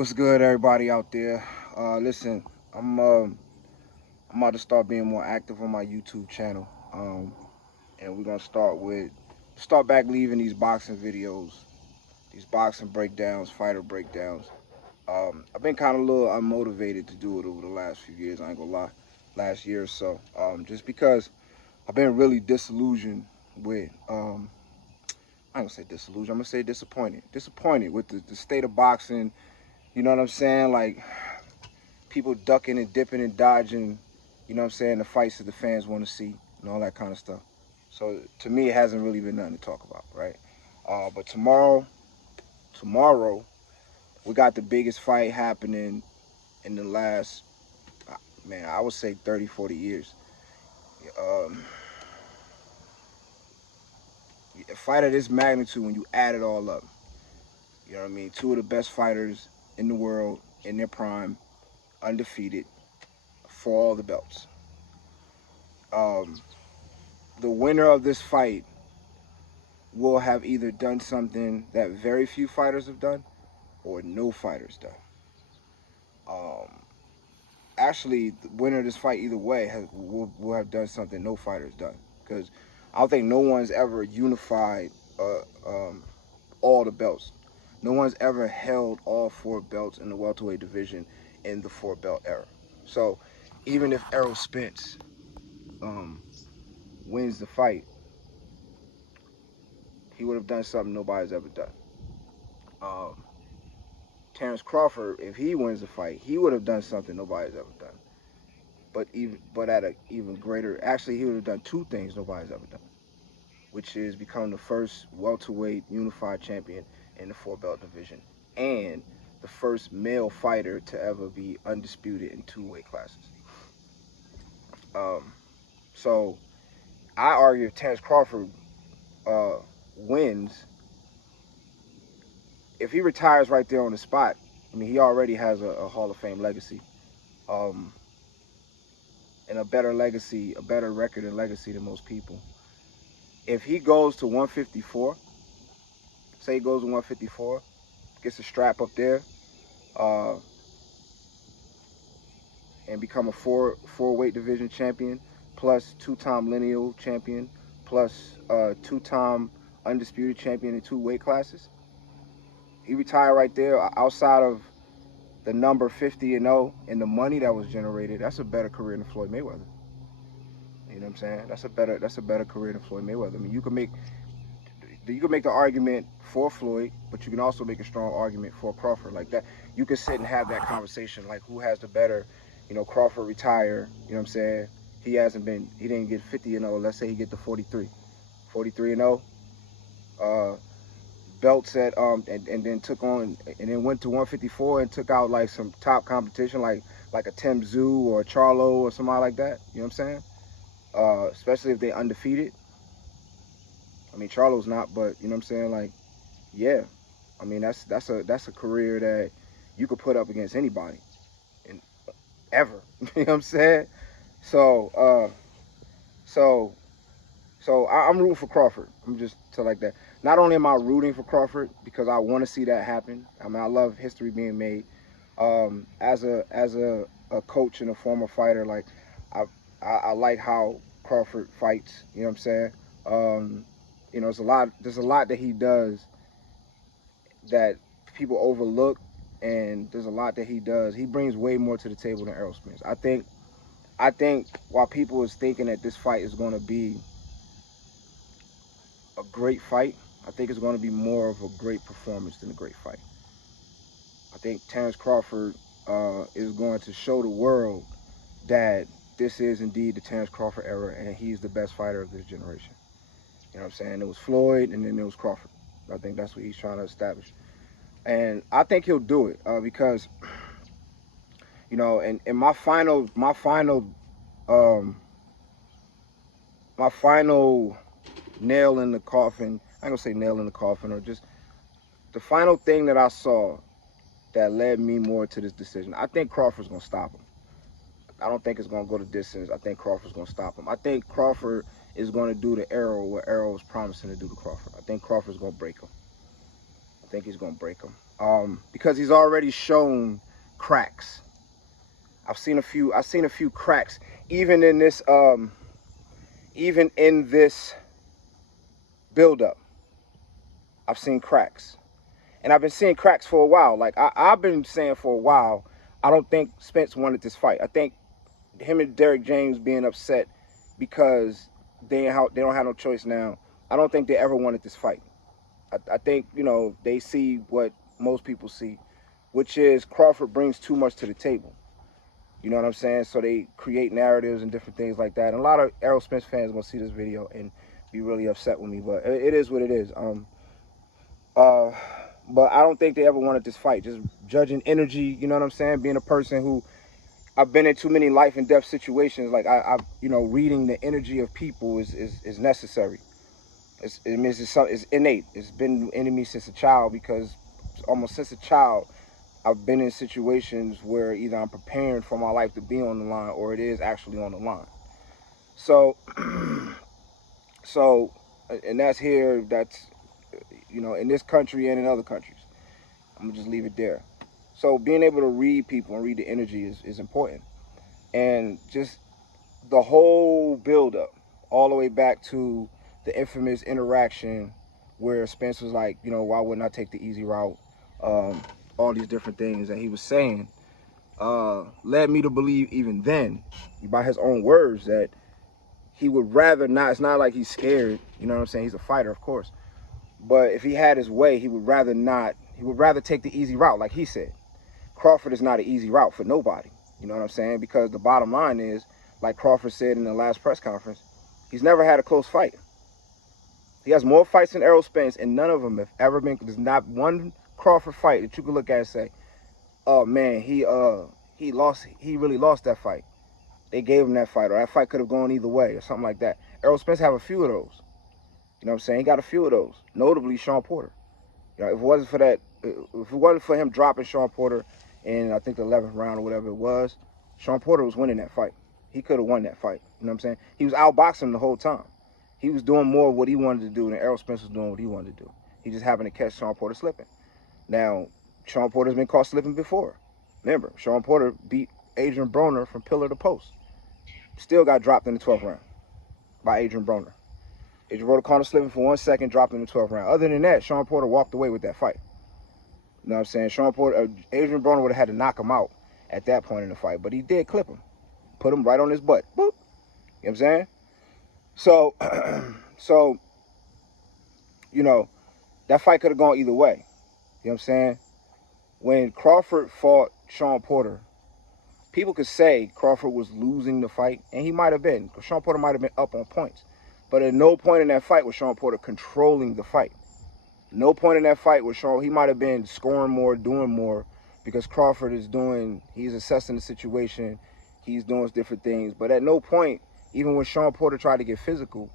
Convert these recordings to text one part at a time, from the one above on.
What's good, everybody out there? Listen, I'm about to start being more active on my YouTube channel. And we're gonna start back leaving these boxing videos, these boxing breakdowns, fighter breakdowns. I've been kind of a little unmotivated to do it over the last few years. I ain't gonna lie, last year or so. Just because I've been really disillusioned with. I ain't gonna say disillusioned. I'm gonna say disappointed. Disappointed with the state of boxing. You know what I'm saying? Like people ducking and dipping and dodging, you know what I'm saying, the fights that the fans want to see and all that kind of stuff. So to me, it hasn't really been nothing to talk about, right? But tomorrow, we got the biggest fight happening in the last, man, I would say 30, 40 years. Um, a fight of this magnitude, when you add it all up, you know what I mean? Two of the best fighters in the world in their prime, undefeated, for all the belts. Um, the winner of this fight will have either done something that very few fighters have done or no fighters done. Um, Actually, the winner of this fight either way will have done something no fighters done, because I don't think no one's ever unified all the belts. No one's ever held all four belts in the welterweight division in the four belt era. So even if Errol Spence um, wins the fight, he would have done something nobody's ever done. Um, Terrence Crawford, if he wins the fight, he would have done something nobody's ever done. But at a even greater, actually, he would have done two things nobody's ever done, which is become the first welterweight unified champion in the four belt division and the first male fighter to ever be undisputed in two weight classes. Um, so I argue if Terrence Crawford uh, wins, if he retires right there on the spot, I mean, he already has a Hall of Fame legacy. Um, and a better legacy, a better record and legacy than most people. If he goes to 154, say he goes to 154, gets a strap up there, uh, and become a four weight division champion, plus two-time lineal champion, plus two-time undisputed champion in two weight classes. He retired right there. Outside of the number 50-0 and the money that was generated, that's a better career than Floyd Mayweather. You know what I'm saying? That's a better career than Floyd Mayweather. I mean, you can make the argument for Floyd, but you can also make a strong argument for Crawford. Like that, you can sit and have that conversation. Like, who has the better? Crawford retire. You know what I'm saying? He didn't get 50-0. Let's say he get to 43-0. Uh, belts at and then took on and then went to 154 and took out like some top competition, like a Tim Zoo or a Charlo or somebody like that. You know what I'm saying? Especially if they undefeated. I mean, Charlo's not, but you know what I'm saying? Like, yeah. I mean, that's a career that you could put up against anybody, and ever. You know what I'm saying? So, so, I'm rooting for Crawford. I'm just to like that. Not only am I rooting for Crawford because I want to see that happen. I mean, I love history being made. As a coach and a former fighter, like I, I like how Crawford fights. You know what I'm saying? Um, there's a lot that he does that people overlook, and there's a lot that he does. He brings way more to the table than Errol Spence. I think while people is thinking that this fight is going to be a great fight, I think it's going to be more of a great performance than a great fight. I think Terrence Crawford is going to show the world that this is indeed the Terrence Crawford era, and he's the best fighter of this generation. You know what I'm saying? It was Floyd, and then it was Crawford. I think that's what he's trying to establish, and I think he'll do it because and um, my final nail in the coffin. I ain't gonna say nail in the coffin, or just the final thing that I saw that led me more to this decision. I think Crawford's gonna stop him. I don't think it's gonna go the distance. I think Crawford's gonna stop him. I think Crawford is gonna do to Errol what Errol was promising to do to Crawford. I think Crawford's gonna break him. think he's gonna break him. Because he's already shown cracks. I've seen a few cracks, even in this build-up. I've seen cracks. And I've been seeing cracks for a while. Like I've been saying for a while, I don't think Spence wanted this fight. I think him and Derrick James being upset because they don't have no choice now. I don't think they ever wanted this fight. I think, you know, they see what most people see, which is Crawford brings too much to the table. You know what I'm saying? So they create narratives and different things like that. And a lot of Errol Spence fans are gonna see this video and be really upset with me, but it is what it is. But I don't think they ever wanted this fight. Just judging energy, you know what I'm saying? Being a person who, I've been in too many life and death situations. Like you know, reading the energy of people is necessary. It's innate. It's been in me since a child, because almost since a child, I've been in situations where either I'm preparing for my life to be on the line or it is actually on the line. So, and that's here, that's, you know, in this country and in other countries. I'm gonna just leave it there. So being able to read people and read the energy is important. And just the whole build-up, all the way back to the infamous interaction where Spence was like, you know, why wouldn't I take the easy route? All these different things that he was saying led me to believe even then, by his own words, that he would rather not. It's not like he's scared, you know what I'm saying? He's a fighter, of course. But if he had his way, he would rather not. He would rather take the easy route, like he said. Crawford is not an easy route for nobody, you know what I'm saying? Because the bottom line is, like Crawford said in the last press conference, he's never had a close fight. He has more fights than Errol Spence, and none of them have ever been. There's not one Crawford fight that you could look at and say, "Oh man, he lost. He really lost that fight. They gave him that fight, or that fight could have gone either way, or something like that." Errol Spence have a few of those. You know what I'm saying? He got a few of those. Notably, Sean Porter. You know, if it wasn't for that, if it wasn't for him dropping Sean Porter in, I think, the 11th round or whatever it was, Sean Porter was winning that fight. He could have won that fight. You know what I'm saying? He was outboxing the whole time. He was doing more of what he wanted to do than Errol Spence was doing what he wanted to do. He just happened to catch Sean Porter slipping. Now, Sean Porter's been caught slipping before. Remember, Sean Porter beat Adrian Broner from pillar to post. Still got dropped in the 12th round by Adrian Broner. Adrian Broner caught him slipping for 1 second, dropped in the 12th round. Other than that, Sean Porter walked away with that fight. You know what I'm saying? Sean Porter, Adrian Broner would have had to knock him out at that point in the fight, but he did clip him. Put him right on his butt. Boop. You know what I'm saying? So, you know, that fight could have gone either way. You know what I'm saying? When Crawford fought Sean Porter, people could say Crawford was losing the fight, and he might have been, because Sean Porter might have been up on points. But at no point in that fight was Sean Porter controlling the fight. No point in that fight was Sean, he might have been scoring more, doing more, because Crawford is doing, he's assessing the situation, he's doing different things. But at no point, even when Sean Porter tried to get physical,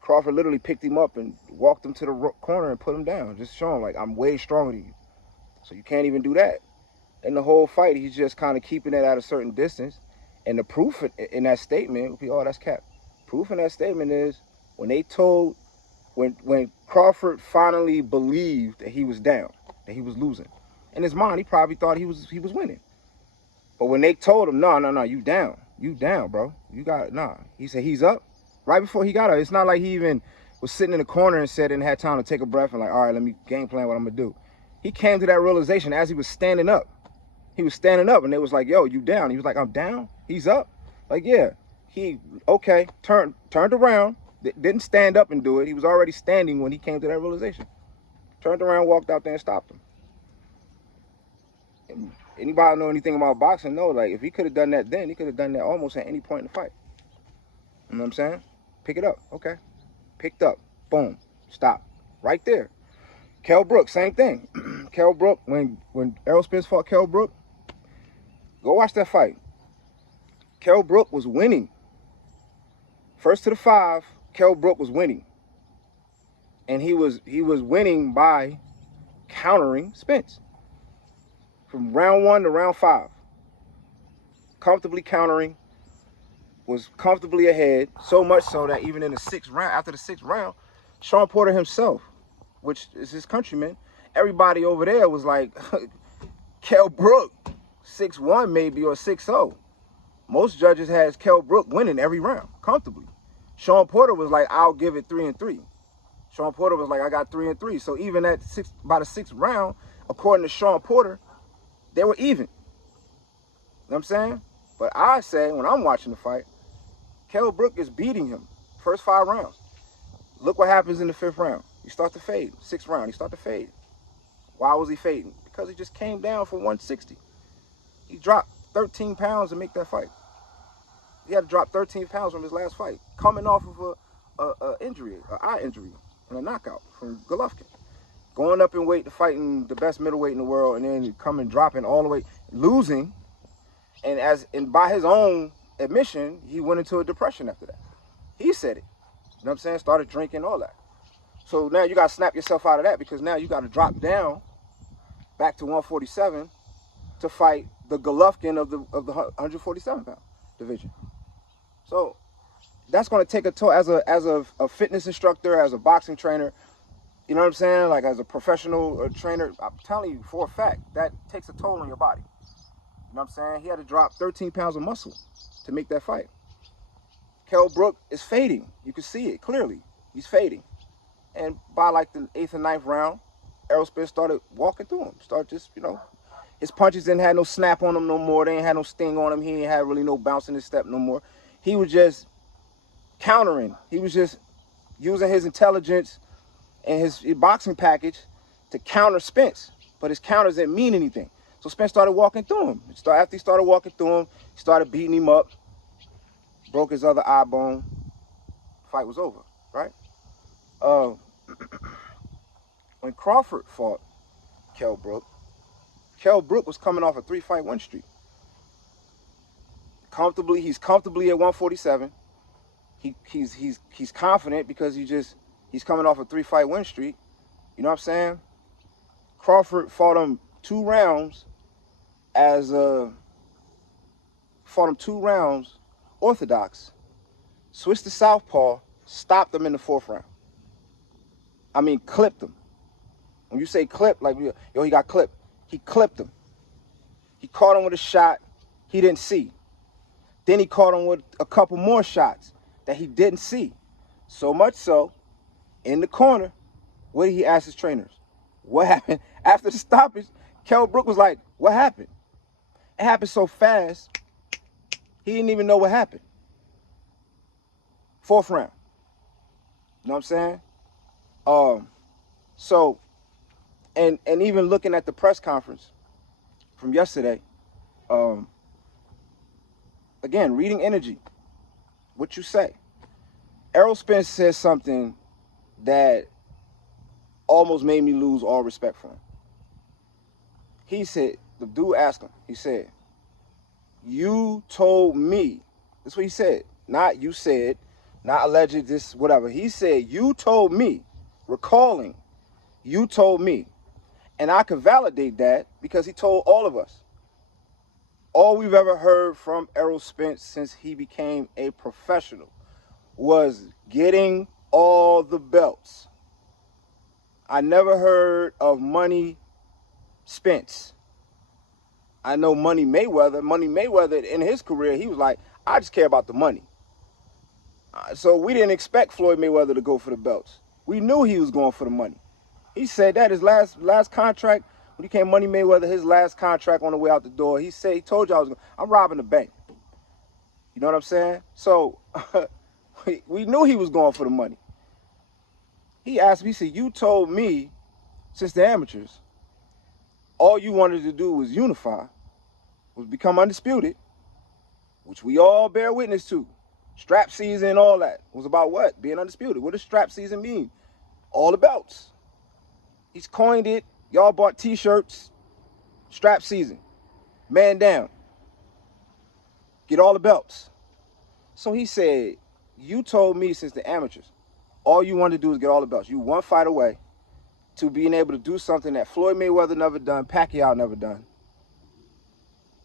Crawford literally picked him up and walked him to the corner and put him down. Just showing, like, I'm way stronger than you. So you can't even do that. In the whole fight, he's just kind of keeping it at a certain distance. And the proof in that statement would be, oh, that's cap. Proof in that statement is when they told, when Crawford finally believed that he was down, that he was losing. In his mind, he probably thought he was winning. But when they told him, no, you down, bro. You got, nah. He said he's up. Right before he got up, it's not like he even was sitting in the corner and said and had time to take a breath and like, all right, let me game plan what I'm gonna do. He came to that realization as he was standing up. He was standing up and they was like, yo, you down? He was like, I'm down? He's up? Like, yeah. He, okay, turned around, didn't stand up and do it. He was already standing when he came to that realization. Turned around, walked out there and stopped him. And anybody know anything about boxing? No, like, if he could have done that then, he could have done that almost at any point in the fight. You know what I'm saying? Pick it up, okay. Picked up, boom, stop. Right there. Kell Brook, same thing. Kell Brook, when Errol Spence fought Kell Brook, go watch that fight. Kell Brook was winning. First to the 5, Kell Brook was winning. And he was winning by countering Spence. From round 1 to round 5. Comfortably countering, was comfortably ahead, so much so that even in the 6th round, after the 6th round, Sean Porter himself, which is his countryman, everybody over there was like, Kell Brook, 6-1 maybe, or 6-0. Most judges has Kell Brook winning every round, comfortably. Sean Porter was like, I'll give it 3-3. Sean Porter was like, I got 3-3. So even at by the 6th round, according to Sean Porter, they were even. You know what I'm saying? But I say, when I'm watching the fight, Kell Brook is beating him first 5 rounds. Look what happens in the 5th round. He starts to fade. 6th round, he starts to fade. Why was he fading? Because he just came down from 160. He dropped 13 pounds to make that fight. He had to drop 13 pounds from his last fight, coming off of an injury, an eye injury, and a knockout from Golovkin. Going up in weight to fighting the best middleweight in the world, and then coming dropping all the way, losing. And by his own admission, he went into a depression after that. He said it. You know what I'm saying? Started drinking, all that. So now you got to snap yourself out of that, because now you got to drop down back to 147 to fight the Golovkin of the 147-pound division. So that's going to take a toll as a fitness instructor, as a boxing trainer. You know what I'm saying? Like as a professional trainer, I'm telling you for a fact that takes a toll on your body. You know what I'm saying? He had to drop 13 pounds of muscle to make that fight. Kell Brook is fading. You can see it clearly. He's fading. And by like the 8th or 9th round, Errol Spence started walking through him. Started just, you know, his punches didn't have no snap on him no more. They ain't had no sting on him. He ain't had really no bounce in his step no more. He was just countering. He was just using his intelligence and his boxing package to counter Spence. But his counters didn't mean anything. So Spence started walking through him. After he started walking through him, he started beating him up. Broke his other eye bone. Fight was over, right? When Crawford fought Kell Brook was coming off a 3-fight win streak. He's comfortably at 147. He's confident because he's coming off a 3-fight win streak. You know what I'm saying? Crawford fought him 2 rounds orthodox, switched to southpaw, stopped him in the 4th round. I mean, clipped him. When you say clip, like, yo, he got clipped. He clipped him. He caught him with a shot he didn't see. Then he caught him with a couple more shots that he didn't see. So much so, in the corner, what did he ask his trainers? What happened? After the stoppage, Kell Brook was like, what happened? It happened so fast, he didn't even know what happened. 4th round. You know what I'm saying? So, and even looking at the press conference from yesterday, again, reading energy, what you say. Errol Spence said something that almost made me lose all respect for him. He said, the dude asked him, he said, you told me, that's what he said, not you said, not alleged, this, whatever. He said, you told me, recalling, you told me. And I can validate that because he told all of us. All we've ever heard from Errol Spence since he became a professional was getting all the belts. I never heard of Money Spence. I know Money Mayweather. Money Mayweather, in his career, he was like, I just care about the money. So we didn't expect Floyd Mayweather to go for the belts. We knew he was going for the money. He said that his last contract, when he came Money Mayweather, his last contract on the way out the door, he told you I'm robbing the bank. You know what I'm saying? So we knew he was going for the money. He asked me, he said, you told me, since the amateurs, all you wanted to do was unify, was become undisputed, which we all bear witness to. Strap season and all that was about what? Being undisputed. What does strap season mean? All the belts. He's coined it. Y'all bought t-shirts. Strap season. Man down. Get all the belts. So he said, you told me since the amateurs, all you wanted to do is get all the belts. You one fight away to being able to do something that Floyd Mayweather never done, Pacquiao never done.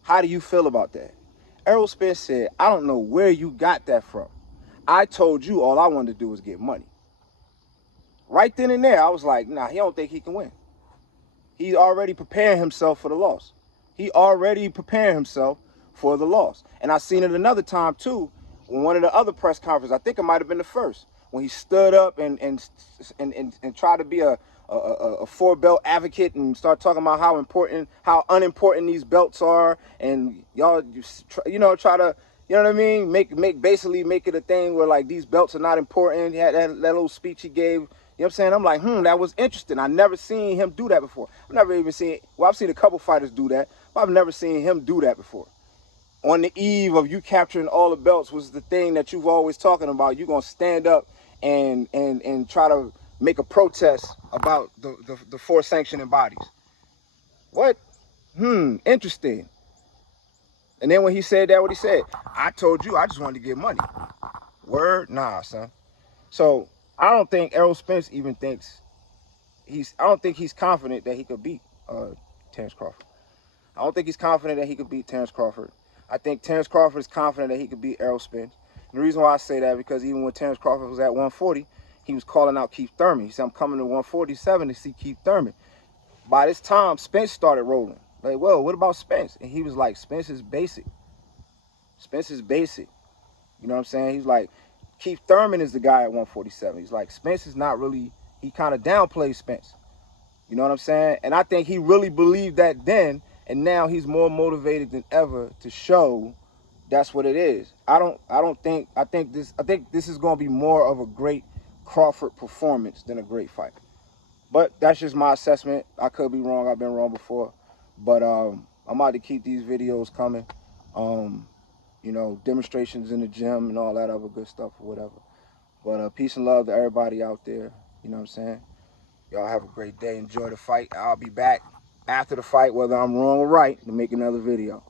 How do you feel about that? Errol Spence said, I don't know where you got that from. I told you all I wanted to do was get money. Right then and there, I was like, nah, he don't think he can win. He's already preparing himself for the loss. He already preparing himself for the loss. And I seen it another time too, when one of the other press conferences, I think it might have been the first, when he stood up and tried to be a four-belt advocate and start talking about how unimportant these belts are, and y'all, try to, you know what I mean, basically make it a thing where like these belts are not important. He had that little speech he gave. You know what I'm saying? I'm like, that was interesting. I never seen him do that before. I've never even seen, well, I've seen a couple fighters do that, but I've never seen him do that before. On the eve of you capturing all the belts was the thing that you've always talking about. You're going to stand up and try to make a protest about the four sanctioning bodies. What? Interesting. And then when he said that, what he said, I told you I just wanted to get money. Word? Nah, son. So I don't think Errol Spence even thinks I don't think he's confident that he could beat Terrence Crawford. I don't think he's confident that he could beat Terrence Crawford. I think Terrence Crawford is confident that he could beat Errol Spence. And the reason why I say that, because even when Terrence Crawford was at 140, he was calling out Keith Thurman. He said, I'm coming to 147 to see Keith Thurman. By this time, Spence started rolling. Like, well, what about Spence? And he was like, Spence is basic. Spence is basic. You know what I'm saying? He's like, Keith Thurman is the guy at 147. He's like, Spence is not really, he kind of downplays Spence. You know what I'm saying? And I think he really believed that then, and now he's more motivated than ever to show that's what it is. I think this is going to be more of a great Crawford performance than a great fight. But that's just my assessment. I could be wrong. I've been wrong before. But I'm about to keep these videos coming. Demonstrations in the gym and all that other good stuff or whatever. But peace and love to everybody out there. You know what I'm saying? Y'all have a great day. Enjoy the fight. I'll be back after the fight, whether I'm wrong or right, to make another video.